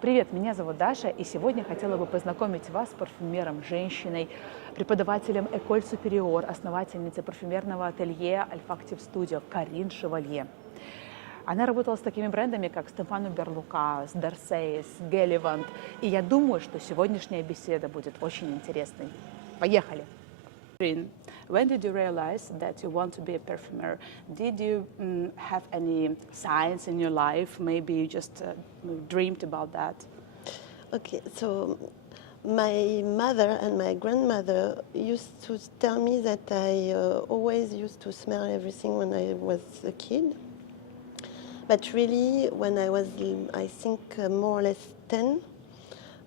Привет, меня зовут Даша, и сегодня хотела бы познакомить вас с парфюмером, женщиной, преподавателем École Supérieure, основательницей парфюмерного ателье Olfactive Studio Karine Chevallier. Она работала с такими брендами, как Stéphane, с Haze, Gallivant, и я думаю, что сегодняшняя беседа будет очень интересной. Поехали! When did you realize that you want to be a perfumer? Did you have any signs in your life? Maybe you just dreamed about that? Okay, so my mother and my grandmother used to tell me that I always used to smell everything when I was a kid. But really, when I was, I think, more or less 10,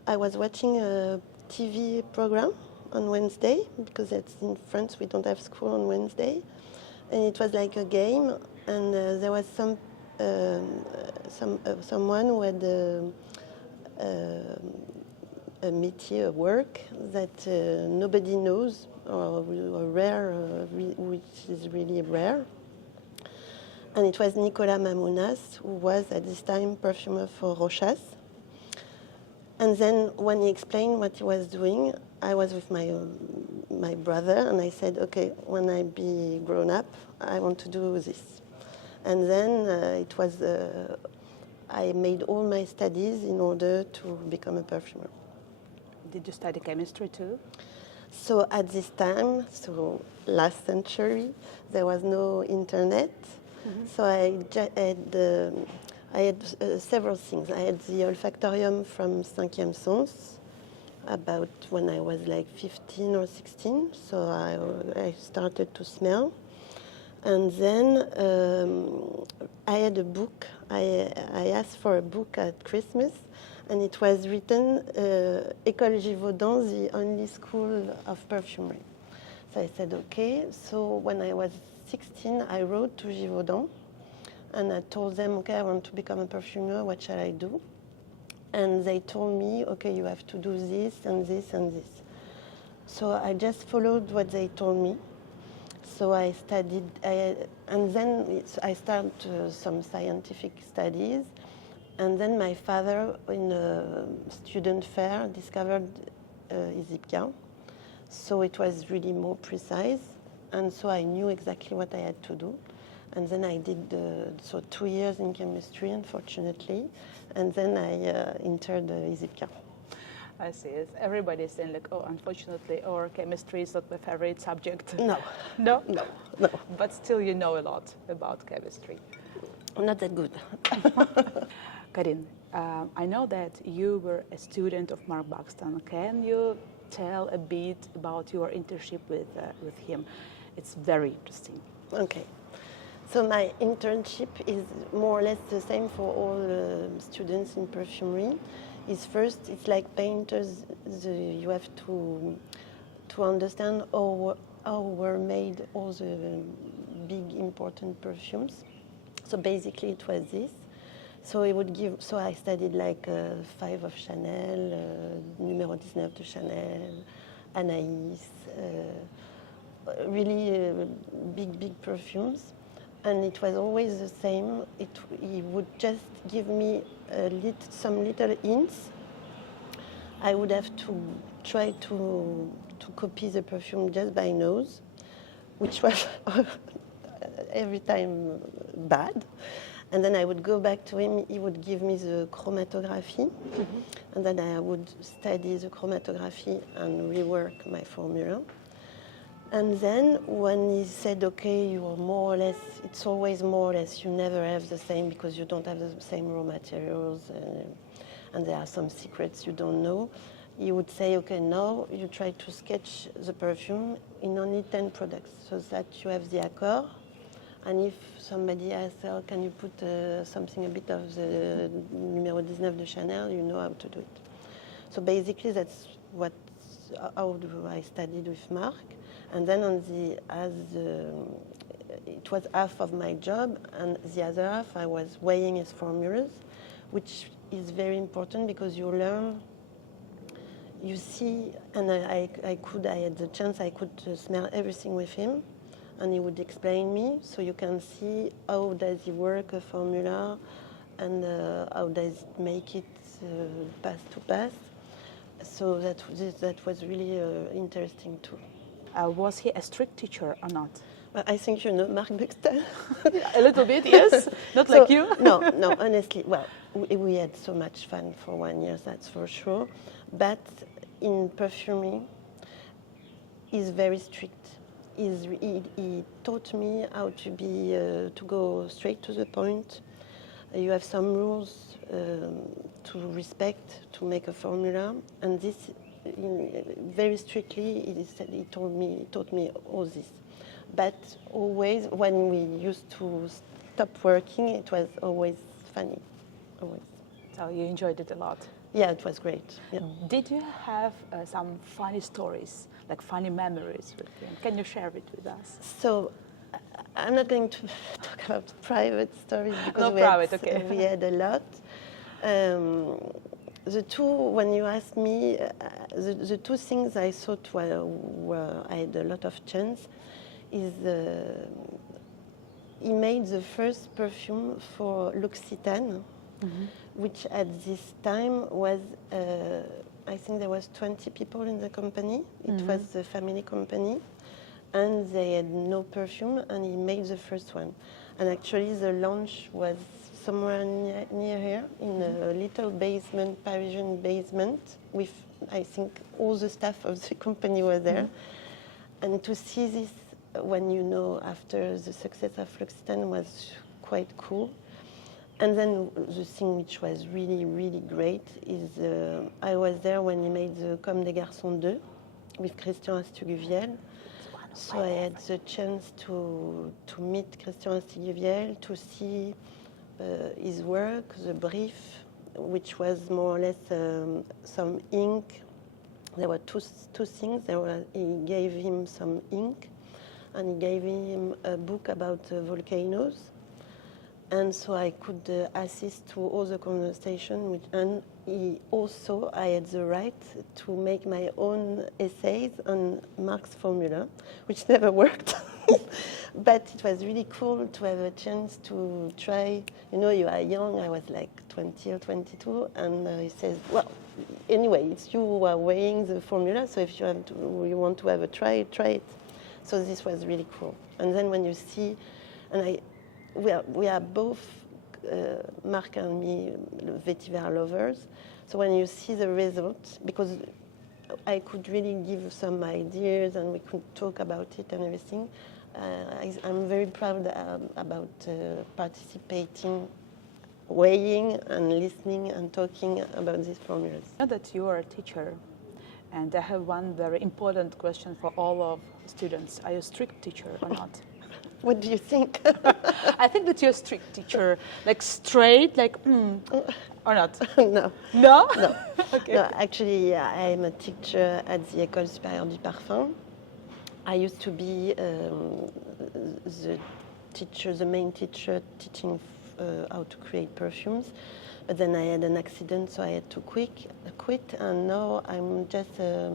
I was watching a TV program on Wednesday, because it's in France, we don't have school on Wednesday. And it was like a game, and there was someone who had a métier, a work that nobody knows, or rare, which is really rare. And it was Nicolas Mamounas, who was at this time perfumer for Rochas. And then when he explained what he was doing, I was with my brother, and I said, okay, when I be grown up, I want to do this. And then it was, I made all my studies in order to become a perfumer. Did you study chemistry too? So at this time, so last century, there was no internet. Mm-hmm. So I had several things. I had the olfactorium from Cinquième Sens, about when I was like 15 or 16. So I started to smell. And then I had a book. I asked for a book at Christmas, and it was written, École Givaudan, the only school of perfumery. So I said, okay. So when I was 16, I wrote to Givaudan, and I told them, okay, I want to become a perfumer, what shall I do? And they told me, okay, you have to do this and this and this. So I just followed what they told me. So I studied, and then I started some scientific studies. And then my father, in a student fair, discovered Isipia. So it was really more precise. And so I knew exactly what I had to do. And then I did 2 years in chemistry, unfortunately, and then I entered Isipia. I see. Everybody's saying like, oh, unfortunately, or chemistry is not my favorite subject. No. No? No, no. But still you know a lot about chemistry. Not that good. Karine, I know that you were a student of Mark Buxton. Can you tell a bit about your internship with him? It's very interesting. Okay. So my internship is more or less the same for all students in perfumery. It's like painters. You have to understand how were made all the big important perfumes. So basically, it was this. So it would give. So I studied like 5 of Chanel, numéro 19 de Chanel, Anaïs, really big perfumes. And it was always the same. He would just give me some little hints. I would have to try to copy the perfume just by nose, which was every time bad. And then I would go back to him. He would give me the chromatography, mm-hmm. And then I would study the chromatography and rework my formula. And then when he said, okay, you are more or less, it's always more or less, you never have the same because you don't have the same raw materials and there are some secrets you don't know. He would say, okay, now you try to sketch the perfume in only 10 products so that you have the accord. And if somebody asks, oh, can you put something a bit of the numéro 19 de Chanel, you know how to do it. So basically that's how I studied with Mark. And then it was half of my job, and the other half I was weighing his formulas, which is very important because you learn, you see, and I had the chance, I could smell everything with him, and he would explain me, so you can see how does he work a formula, and how does it make it pass to pass. So that was really interesting too. Was he a strict teacher or not? Well, I think you know Mark Buxton. A little bit, yes. Not like you. No, honestly, well, we had so much fun for 1 year, that's for sure. But in perfumery, he's very strict. He taught me how to be to go straight to the point. You have some rules to respect to make a formula, and this very strictly he taught me all this. But always, when we used to stop working, it was always funny, always. So you enjoyed it a lot. Yeah, it was great. Yeah. Did you have some funny stories, like funny memories with him? Can you share it with us? So I'm not going to talk about private stories because we had a lot. The two, when you asked me, the two things I thought were I had a lot of chance is he made the first perfume for L'Occitane, which at this time was, I think there was 20 people in the company. It was a family company, and they had no perfume, and he made the first one. And actually the launch was somewhere near here, in a little basement, Parisian basement, with, I think, all the staff of the company were there. And to see this when you know after the success of L'Occitane was quite cool. And then the thing which was really, really great is I was there when he made the Comme des Garçons 2 with Christian Astugviel. So I had the chance to meet Christian Astugviel, to see his work, the brief, which was more or less some ink. There were two things. He gave him some ink, and he gave him a book about volcanoes. And so I could assist to all the conversation, and I had the right to make my own essays on Mark's formula, which never worked. But it was really cool to have a chance to try. You know, you are young, I was like 20 or 22, and he says, well, anyway, it's you who are weighing the formula, so if you want to have a try it. So this was really cool. And then when you see, and we are both, Mark and me, vetiver lovers. So when you see the result, because I could really give some ideas and we could talk about it and everything, I'm very proud about participating, weighing and listening and talking about these formulas. I know that you are a teacher, and I have one very important question for all of students. Are you a strict teacher or not? What do you think? I think that you're a strict teacher, like straight, like or not? No. No? No. Okay. No, actually, I'm a teacher at the École Supérieure du Parfum. I used to be the main teacher teaching how to create perfumes, but then I had an accident, so I had to quit, and now I'm just a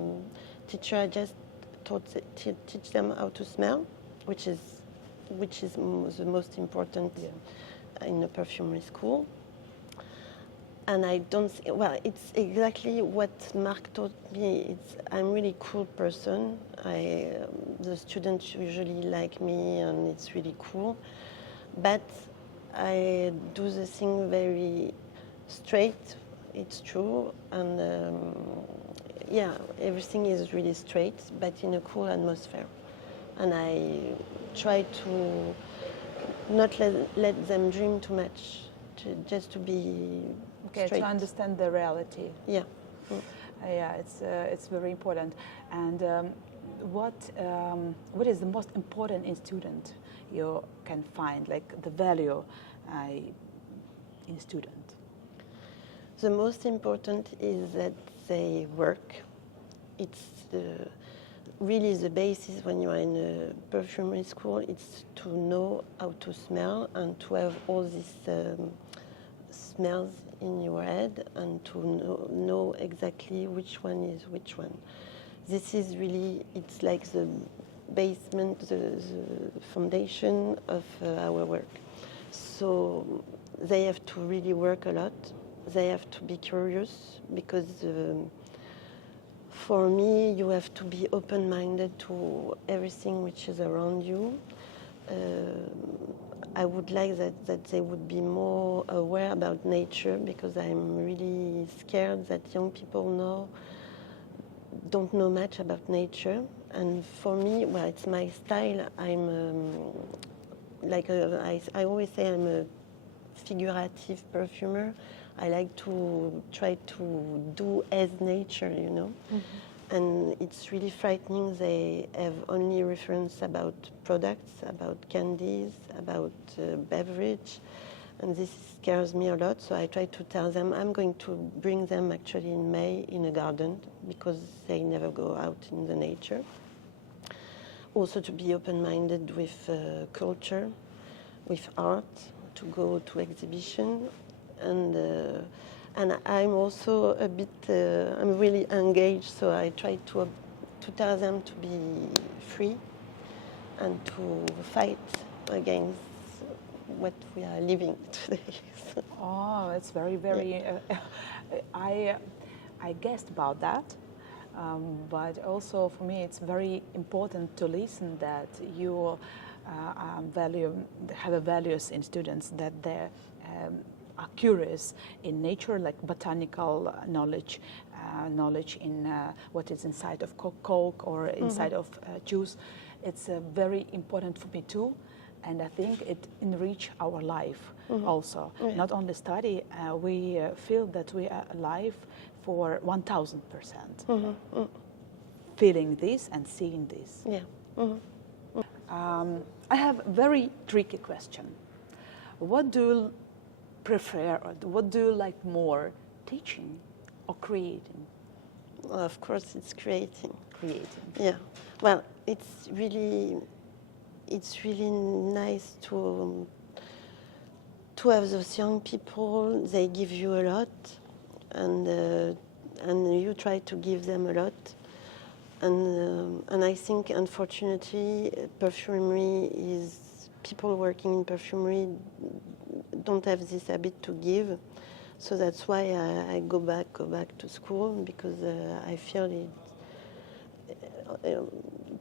teacher. I just teach them how to smell, which is the most important in a perfumery school. And I don't, it's exactly what Mark taught me. I'm really cool person. The students usually like me, and it's really cool. But I do the thing very straight, it's true. And everything is really straight, but in a cool atmosphere. And I try to not let them dream too much, just to be straight. To understand the reality. Yeah. Yeah, it's very important. And what is the most important in student you can find, like the value in student? The most important is that they work. It's really the basis when you are in a perfumery school. It's to know how to smell and to have all these smells in your head and to know exactly which one is which one. This is really, it's like the basement, the foundation of our work. So they have to really work a lot, they have to be curious because for me, you have to be open-minded to everything which is around you. I would like that they would be more aware about nature because I'm really scared that young people don't know much about nature. And for me, well, it's my style. I'm I always say I'm a figurative perfumer. I like to try to do as nature, you know. Mm-hmm. And it's really frightening. They have only reference about products, about candies, about beverage. And this scares me a lot. So I try to tell them I'm going to bring them actually in May in a garden because they never go out in the nature. Also to be open-minded with culture, with art, to go to exhibition. And I'm also a bit, I'm really engaged, so I try to tell them to be free and to fight against what we are living today. Oh, it's very, very, I guessed about that, but also for me it's very important to listen that you have values in students, that they're are curious in nature, like botanical knowledge, knowledge in what is inside of Coke or inside of juice. It's very important for me too, and I think it enrich our life also. Yeah. Not only study, we feel that we are alive for 1000%. Feeling this and seeing this. Yeah. I have a very tricky question. What do you prefer, or what do you like more, teaching or creating? Well, of course, it's creating. Creating. Yeah. Well, it's really nice to have those young people. They give you a lot, and you try to give them a lot. And I think, unfortunately, perfumery is people working in perfumery don't have this habit to give, so that's why I go back to school, because I feel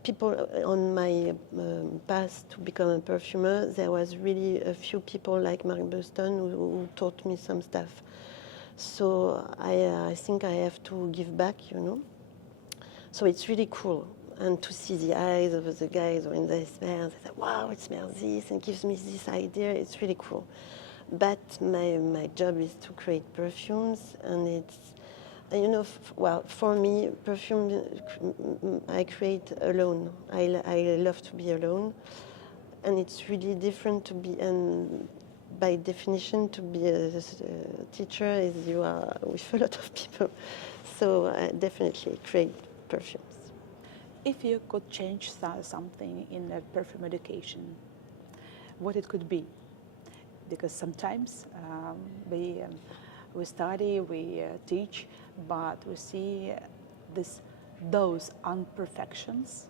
people on my path to become a perfumer, there was really a few people like Mark Buxton who taught me some stuff. So I think I have to give back, you know. So it's really cool. And to see the eyes of the guys when they smell, they say, wow, it smells this, and gives me this idea. It's really cool. But my job is to create perfumes, and it's, you know, well, for me, perfume, I create alone. I love to be alone. And it's really different to be, and by definition, to be a teacher is you are with a lot of people. So I definitely create perfumes. If you could change something in the perfume education, what it could be? Because sometimes we study, we teach, but we see those imperfections,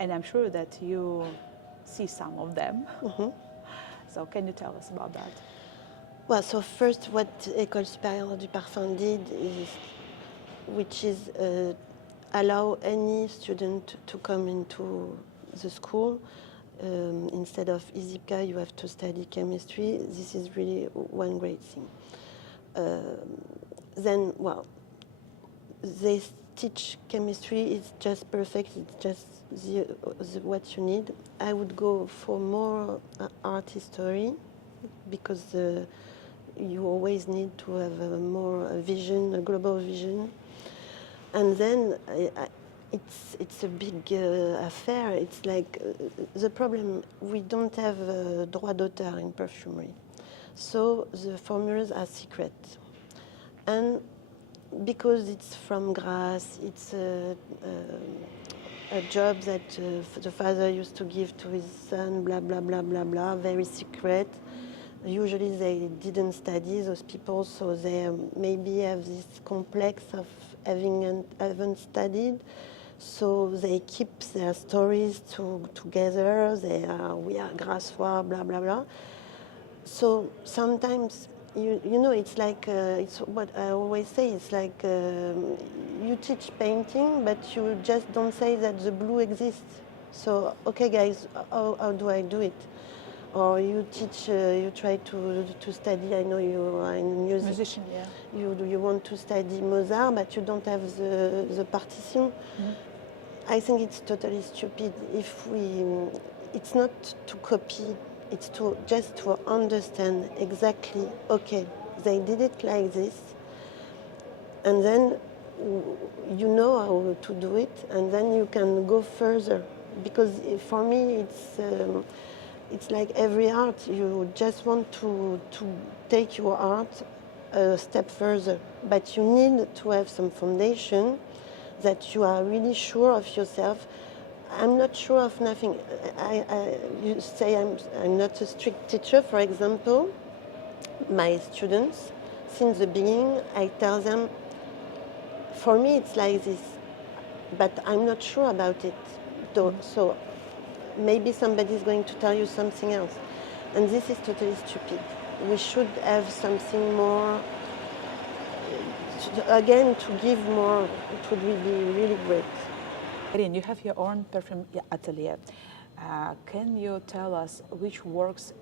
and I'm sure that you see some of them. So can you tell us about that? Well, so first, what École Supérieure du Parfum did is, which is allow any student to come into the school. Instead of ISIPCA, you have to study chemistry. This is really one great thing. Then, well, they teach chemistry. It's just perfect. It's just what you need. I would go for more art history, because you always need to have a vision, a global vision. And then it's a big affair. It's like the problem, we don't have droit d'auteur in perfumery. So the formulas are secret. And because it's from Grasse, it's a job that the father used to give to his son, blah, blah, blah, blah, blah, very secret. Usually they didn't study, those people, so they maybe have this complex of haven't studied. So they keep their stories together. We are Grassois, blah, blah, blah. So sometimes you know, it's like, it's what I always say, it's like you teach painting, but you just don't say that the blue exists. So, okay guys, how do I do it? Or you teach, you try to study, I know you are in music. Musician, yeah. You want to study Mozart, but you don't have the partition. I think it's totally stupid. It's not to copy, it's to just to understand exactly, okay, they did it like this, and then you know how to do it, and then you can go further. Because for me, it's like every art, you just want to take your art a step further, but you need to have some foundation that you are really sure of yourself. I'm not sure of nothing. You say I'm not a strict teacher, for example. My students, since the beginning, I tell them, for me it's like this, but I'm not sure about it. So maybe somebody is going to tell you something else. And this is totally stupid. We should have something more, again, to give more. It would be really great. Karine, you have your own perfume atelier. Can you tell us which works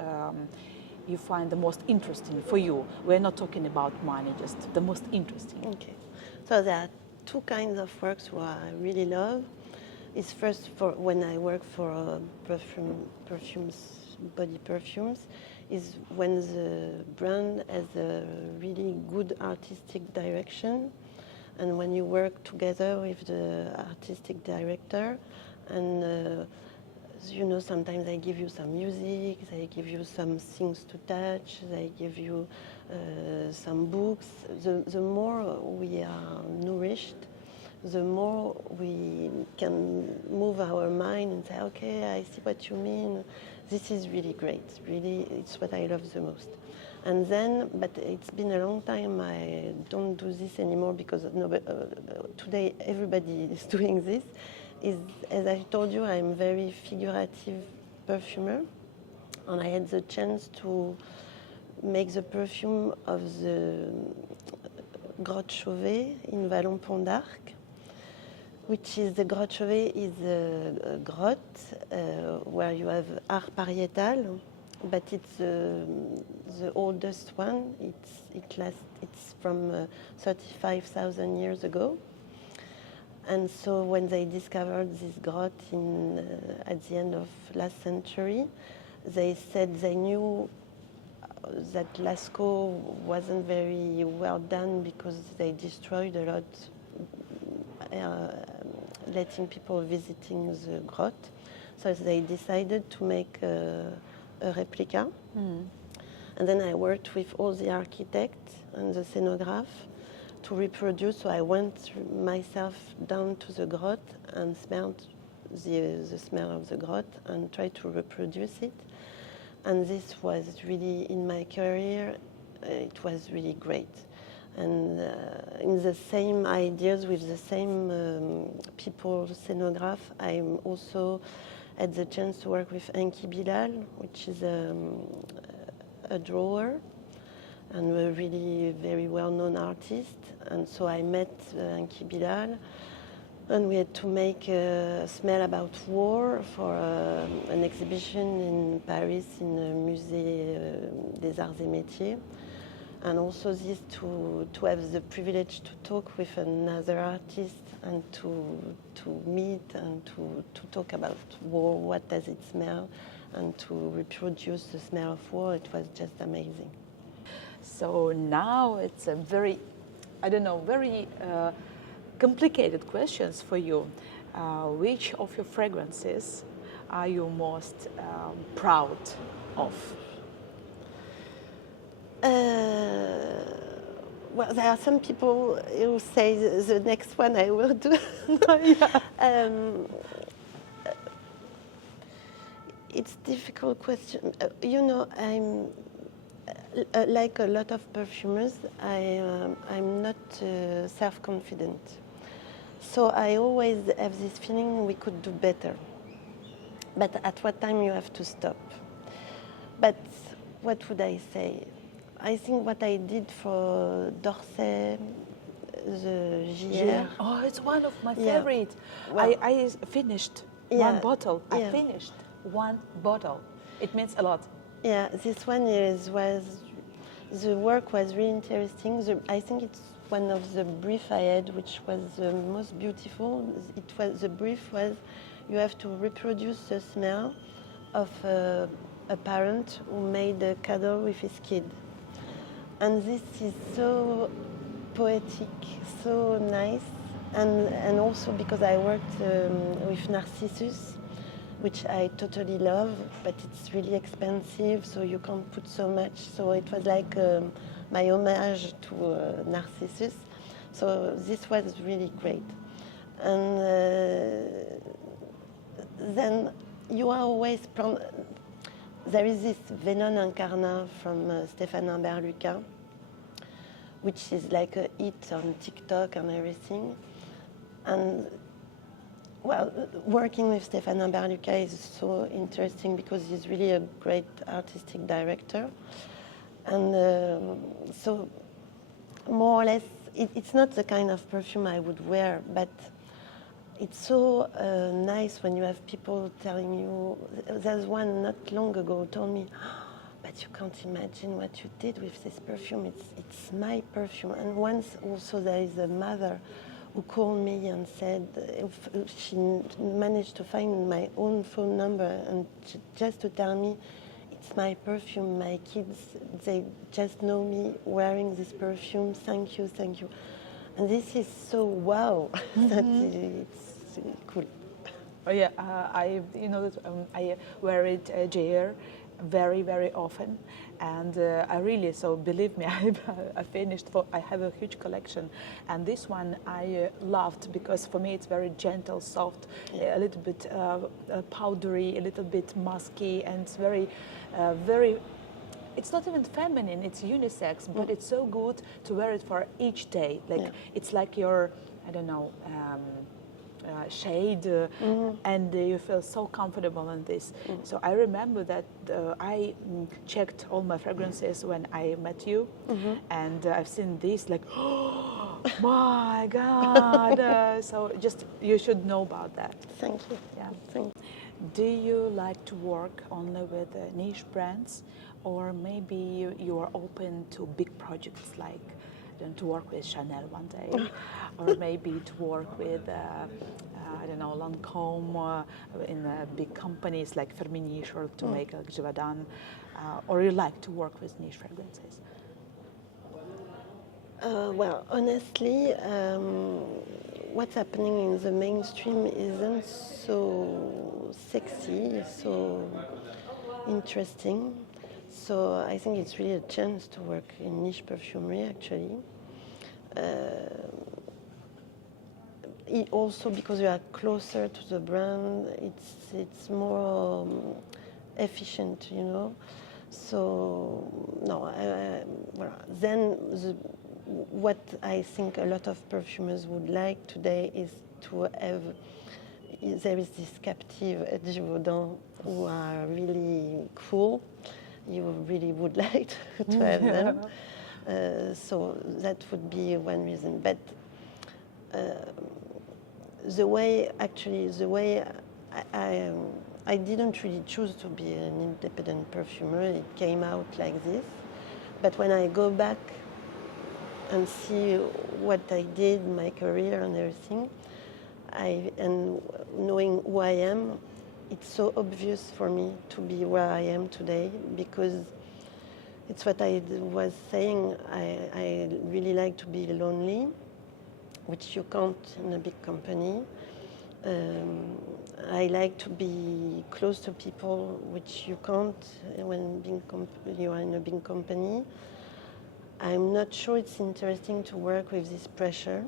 you find the most interesting for you? We're not talking about money, just the most interesting. Okay. So there are two kinds of works who I really love. It's first for when I work for perfumes, body perfumes, is when the brand has a really good artistic direction, and when you work together with the artistic director, and you know, sometimes they give you some music, they give you some things to touch, they give you some books. The more we are nourished, the more we can move our mind and say, okay, I see what you mean. This is really great. Really, it's what I love the most. And then, but it's been a long time I don't do this anymore because today everybody is doing this. As I told you, I'm very figurative perfumer, and I had the chance to make the perfume of the Grotte Chauvet in Vallon-Pont d'Arc, which is the Grotte Chauvet is a grotte where you have art parietal, but it's the oldest one. It's from 35,000 years ago. And so when they discovered this grotte at the end of last century, they said they knew that Lascaux wasn't very well done because they destroyed a lot, letting people visiting the grotte. So they decided to make a replica. And then I worked with all the architects and the scenograph to reproduce. So I went myself down to the grotte and smelled the smell of the grotte and tried to reproduce it. And this was really, in my career, it was really great. And in the same ideas with the same people, scenograph, I also had the chance to work with Enki Bilal, which is a drawer and a really very well-known artist. And so I met Enki Bilal, and we had to make a smell about war for an exhibition in Paris in the Musée des Arts et Métiers. And also this to have the privilege to talk with another artist and to meet and to talk about war, what does it smell, and to reproduce the smell of war. It was just amazing. So now it's a very, very complicated questions for you. Which of your fragrances are you most proud of? Well, there are some people who say the next one I will do. It's a difficult question. You know, I'm like a lot of perfumers. I'm not self-confident, so I always have this feeling we could do better. But at what time you have to stop? But what would I say? I think what I did for D'Orsay, the JR. Oh, it's one of my Yeah. favorites. Well- I finished Yeah, one bottle. I yeah. finished one bottle. It means a lot. Yeah, this one was the work was really interesting. I think it's one of the brief I had, which was the most beautiful. The brief was you have to reproduce the smell of a parent who made a cuddle with his kid, and this is so poetic, so nice, and also because I worked with Narcissus, which I totally love, but it's really expensive, so you can't put so much. So it was like my homage to Narcissus. So this was really great. And then you are always... There is this Venom Incarnat from Stéphane Humbert, which is like a hit on TikTok and everything. And well, working with Stéphane Humbert is so interesting because he's really a great artistic director. And so more or less, it's not the kind of perfume I would wear, but it's so nice when you have people telling you. There's one not long ago told me, but you can't imagine what you did with this perfume. It's my perfume. And once also there is a mother who called me and said she managed to find my own phone number and just to tell me it's my perfume. My kids, they just know me wearing this perfume. Thank you, thank you. And this is so wow. That it's cool. Oh yeah, I wear it JR very, very often, and I really, so believe me, I finished. I have a huge collection, and this one I loved because for me it's very gentle, soft, a little bit powdery, a little bit musky, and it's very, very. It's not even feminine; it's unisex, but it's so good to wear it for each day. Like it's like your, I don't know. Shade and you feel so comfortable in this. So I remember that I checked all my fragrances when I met you, and I've seen this like, oh my God. So just you should know about that. Thank you. Yeah. Thank you. Do you like to work only with niche brands, or maybe you are open to big projects like to work with Chanel one day, or maybe to work with, I don't know, Lancôme in big companies like Firmenich, or to make like Givaudan, or you like to work with niche fragrances? Well, honestly, what's happening in the mainstream isn't so sexy, so interesting. So I think it's really a chance to work in niche perfumery, actually. Also because you are closer to the brand, it's more efficient, you know. So no, then what I think a lot of perfumers would like today is to have. There is this captive at Givaudan who are really cool. You really would like to have them. So that would be one reason. But the way I didn't really choose to be an independent perfumer. It came out like this. But when I go back and see what I did, my career and everything, and knowing who I am, it's so obvious for me to be where I am today, because it's what I was saying. I really like to be lonely, which you can't in a big company. I like to be close to people, which you can't when you are in a big company. I'm not sure it's interesting to work with this pressure,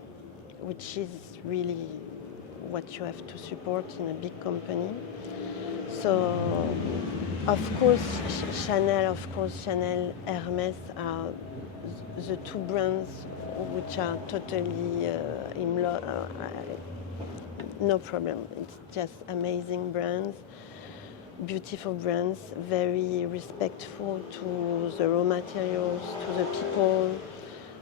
which is really what you have to support in a big company. So, of course, Chanel, Hermès are the two brands which are totally no problem. It's just amazing brands. beautiful brands, very respectful to the raw materials, to the people.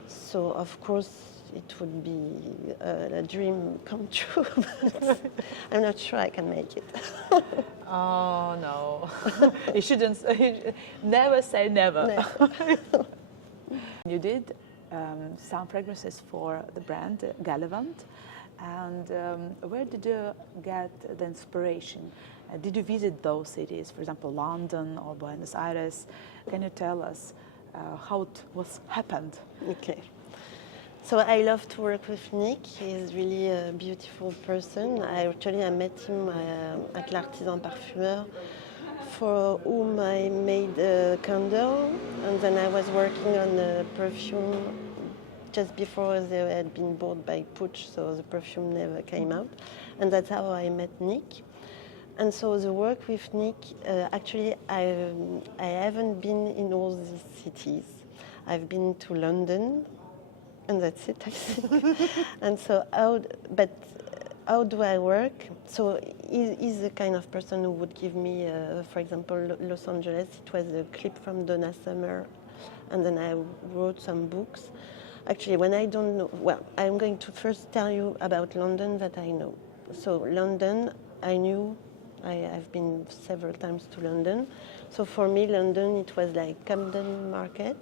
So of course it would be a dream come true, but I'm not sure I can make it. Oh no, you shouldn't. Never say never. Never. You did some fragrances for the brand Gallivant, and where did you get the inspiration? Did you visit those cities, for example, London or Buenos Aires? Can you tell us how it was happened? Okay. So I love to work with Nick. He's really a beautiful person. I met him at l'Artisan Parfumeur, for whom I made a candle, and then I was working on a perfume just before they had been bought by Puig, so the perfume never came out. And that's how I met Nick. And so the work with Nick, actually I haven't been in all these cities. I've been to London, and that's it, I think. And so, how do I work? So he's the kind of person who would give me, for example, Los Angeles. It was a clip from Donna Summer, and then I wrote some books. Actually, when I don't know, well, I'm going to first tell you about London that I know. So London, I knew. I've been several times to London. So for me, London, it was like Camden Market.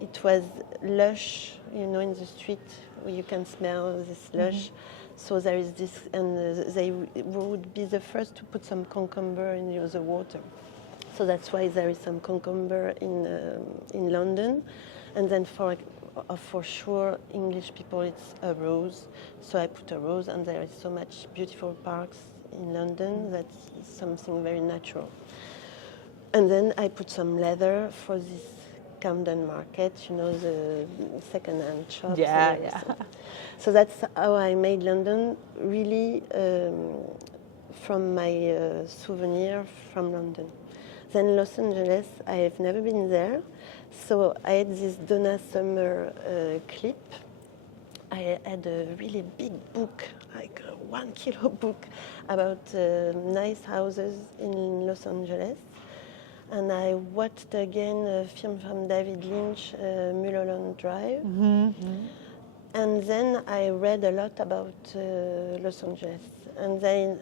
It was lush, in the street where you can smell this lush. So there is this, and they would be the first to put some cucumber in the water. So that's why there is some cucumber in London. And then for sure, English people, it's a rose. So I put a rose, and there is so much beautiful parks in London. That's something very natural. And then I put some leather for this Camden Market, the second-hand shops. Yeah. So that's how I made London, really from my souvenir from London. Then Los Angeles, I have never been there. So I had this Donna Summer clip. I had a really big book, like a 1 kilo book, about nice houses in Los Angeles. And I watched again a film from David Lynch, Mulholland Drive. And then I read a lot about Los Angeles. And then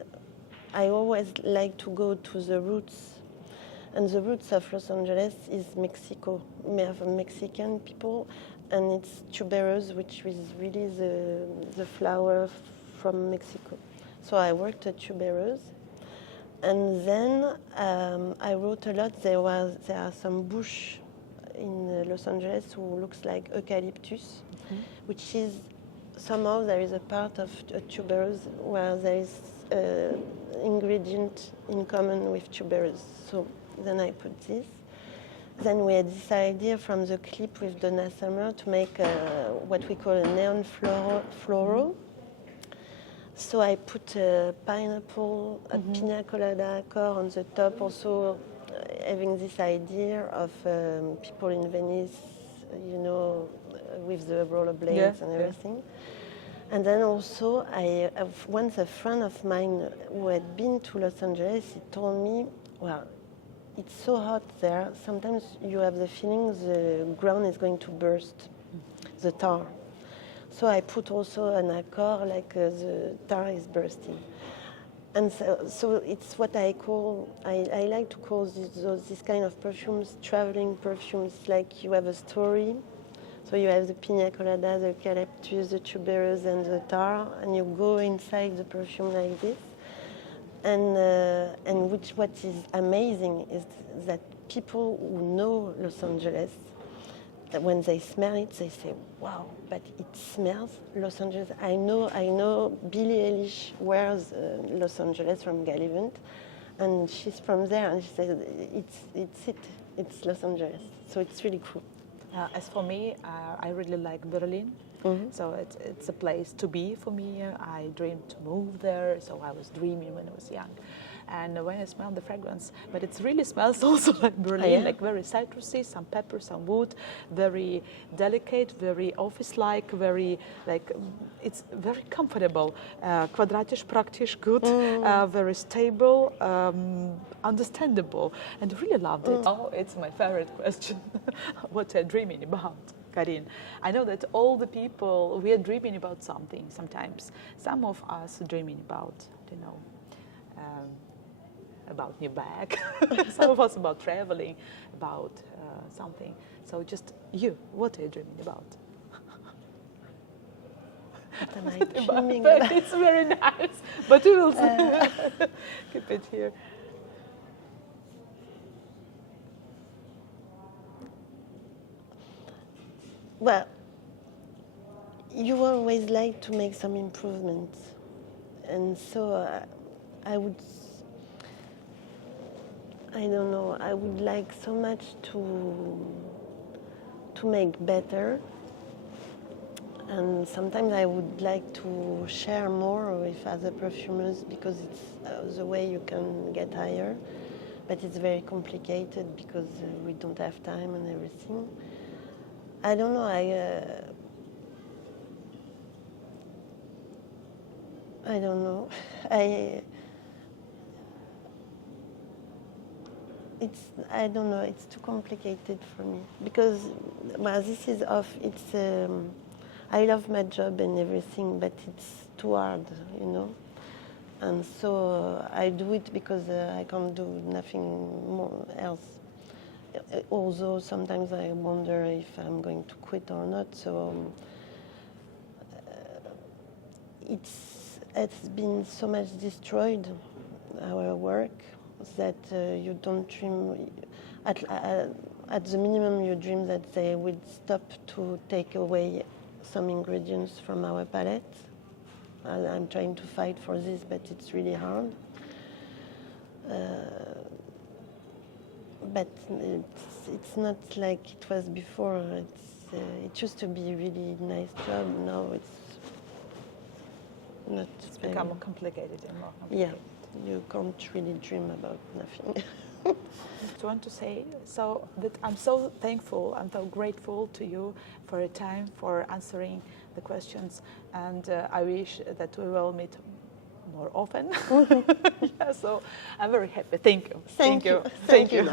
I always like to go to the roots. And the roots of Los Angeles is Mexico. We have Mexican people, and it's tuberose, which is really the flower from Mexico. So I worked at tuberose. And then I wrote a lot. There are some bush in Los Angeles who looks like eucalyptus, which is somehow there is a part of a tuberose where there is ingredient in common with tuberose. So then I put this. Then we had this idea from the clip with Donna Summer to make what we call a neon floral. So I put a pineapple, a pina colada core on the top, also having this idea of people in Venice, with the rollerblades and everything. And then also, once a friend of mine who had been to Los Angeles, he told me, well, it's so hot there, sometimes you have the feeling the ground is going to burst, the tar. So I put also an accord like the tar is bursting. And so it's what I like to call this kind of perfumes, traveling perfumes, like you have a story. So you have the pina colada, the eucalyptus, the tuberose, and the tar, and you go inside the perfume like this. And what is amazing is that people who know Los Angeles, that when they smell it, they say, wow, but it smells Los Angeles. I know Billie Eilish wears Los Angeles from Gallivant, and she's from there, and she says, it's Los Angeles. So it's really cool. As for me, I really like Berlin. So it's a place to be for me. I dreamed to move there, so I was dreaming when I was young. and when I smell the fragrance, but it really smells also like Berlin, like very citrusy, some pepper, some wood, very delicate, very office-like, very like it's very comfortable, quadratisch, praktisch, good, very stable, understandable, and really loved it. Oh, it's my favorite question. What are you dreaming about, Karine? I know that all the people, we are dreaming about something sometimes. Some of us are dreaming about, you know, about new bag. Some of us about traveling, about something. So just you, what are you dreaming about? What am I dreaming about? It's very nice, but we will keep it here. Well, you always like to make some improvements, and so I would, I don't know, I would like so much to make better, and sometimes I would like to share more with other perfumers because it's the way you can get higher, but it's very complicated because we don't have time and everything. I don't know. I don't know. I don't know. It's too complicated for me because, well, this is off. It's. I love my job and everything, but it's too hard, you know. And so I do it because I can't do nothing more else. Although sometimes I wonder if I'm going to quit or not. So it's been so much destroyed, our work, that you don't dream. At the minimum, you dream that they will stop to take away some ingredients from our palette. I'm trying to fight for this, but it's really hard. But it's not like it was before. It used to be a really nice job. Now it's not. It's become more complicated and more complicated. Yeah, you can't really dream about nothing. I just want to say so that I'm so thankful, I'm so grateful to you for your time, for answering the questions, and I wish that we will meet more often. Yeah, so I'm very happy. Thank you. Thank you.